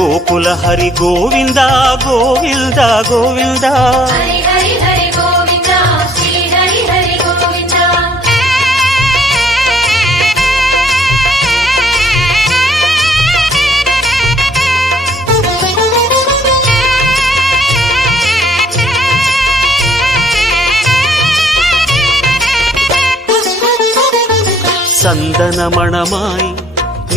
கோவிந்தா கோகுல ஹரி கோவிந்தா கோவிந்தா கோவிந்தா ஹரி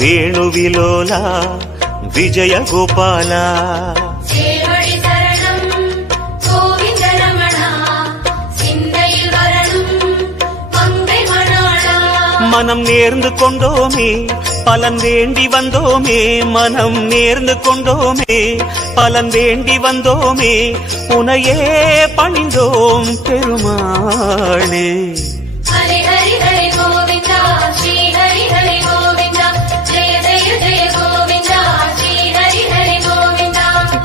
வேணுவிலோலா விஜய கோபாலா சேவடி சரணம் கோவிந்த ரமணா சிந்தையில் வரணும் மங்கை மணாளா. மனம் நேர்ந்து கொண்டோமே பலன் வேண்டி வந்தோமே மனம் நேர்ந்து கொண்டோமே பலன் வேண்டி வந்தோமே உனையே பணிந்தோம் பெருமாளே.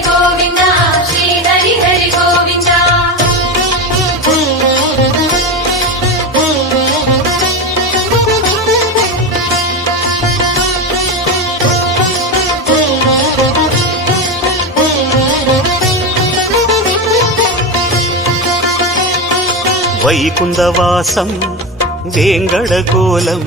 கோவிந்தா ஸ்ரீ ஹரி ஹரி கோவிந்தா வைகுந்தவாசம் வேங்கட கோலம்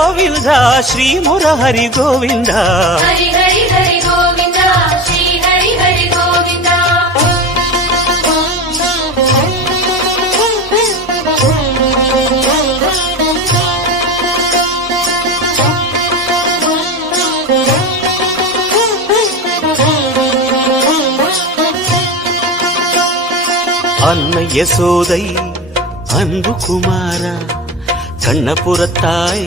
சிம்மாச்சல கோவிந்தா ஸ்ரீ முரஹரி கோவிந்தா ஹரி ஹரி ஹரி கோவிந்தா ஸ்ரீ ஹரி ஹரி கோவிந்தா அன்னை யசோதை அன்பு குமாரா கண்ணபுரத்தாய்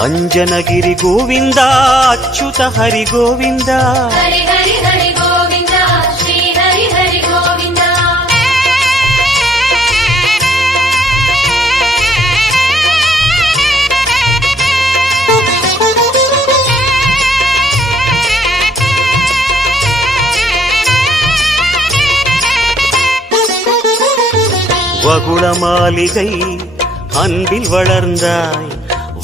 அஞ்சனகிரி கோவிந்தா அச்சுத ஹரி கோவிந்தா வகுள மாளிகை அன்பில் வளர்ந்தாய்